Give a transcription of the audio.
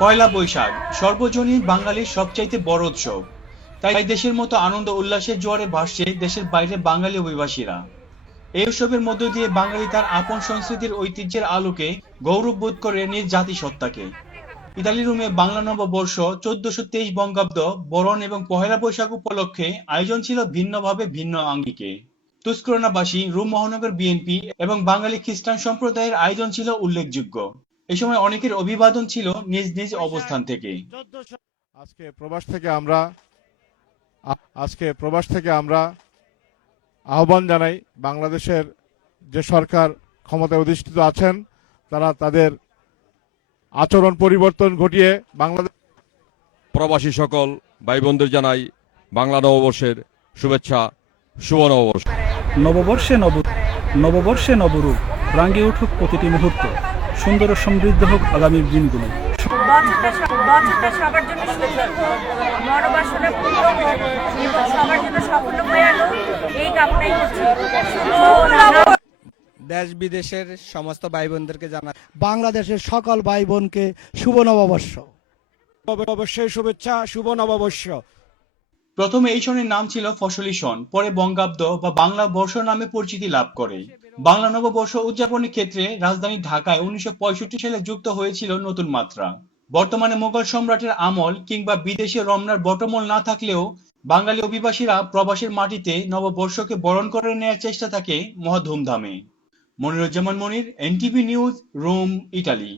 পয়লা বৈশাখ সর্বজনীন বাঙালির সবচাইতে বড় উৎসব। তাই দেশের মতো আনন্দ উল্লাসের জোয়ারে ভাসছে দেশের বাইরে বাঙালি অভিবাসীরা। এই উৎসবের মধ্য দিয়ে বাঙালি তার আপন সংস্কৃতির ঐতিহ্যের আলোকে গৌরব বোধ করে নিজ জাতিসত্তাকে। ইতালি রোমে বাংলা নববর্ষ 1423 বঙ্গাব্দ বরণ এবং পহেলা বৈশাখ উপলক্ষে আয়োজন ছিল ভিন্নভাবে ভিন্ন আঙ্গিকে। তুস্করণাবাসী, রোম মহানগর বিএনপি এবং বাঙালি খ্রিস্টান সম্প্রদায়ের আয়োজন ছিল উল্লেখযোগ্য। এই সময় অনেকের অভিবাদন ছিল নিজ নিজ অবস্থান থেকে। আজকে প্রবাস থেকে আমরা আহ্বান জানাই, বাংলাদেশের যে সরকার ক্ষমতায় অধিষ্ঠিত আছেন তারা তাদের আচরণ পরিবর্তন ঘটিয়ে বাংলাদেশ প্রবাসী সকল ভাই বোনদের জানাই বাংলা নববর্ষের শুভেচ্ছা, শুভ নববর্ষ। নববর্ষে নবরূপ, রাঙ্গে উঠুক প্রতিটি মুহূর্ত, সুন্দর ও সমৃদ্ধ হোক আগামীর দিনগুলো। বছরটা সবার জন্য সুন্দর হোক, মনোবাসনা পূর্ণ হোক এবং সবার জন্য সফল হয়ে আলো, এই কামনাই করছি। দেশ বিদেশের সমস্ত ভাই বোনদেরকে জানাই বাংলাদেশের সকল ভাই বোনকে শুভ নববর্ষ। নববর্ষের শুভেচ্ছা, শুভ নববর্ষ। প্রথমে এই সনের নাম ছিল ফসলি সন, পরে বঙ্গাব্দ বা বাংলা বর্ষ নামে পরিচিতি লাভ করে। বাংলা নববর্ষ উদযাপনের ক্ষেত্রে রাজধানী ঢাকায় 1965 সালে যুক্ত হয়েছিল নতুন মাত্রা। বর্তমানে মোগল সম্রাটের আমল কিংবা বিদেশে রমনার বটমূল না থাকলেও বাঙালি অভিবাসীরা প্রবাসের মাটিতে নববর্ষকে বরণ করে নেওয়ার চেষ্টা থাকে মহা ধুমধামে। Moniruzzaman Monir, NTV news, Rome, Italy.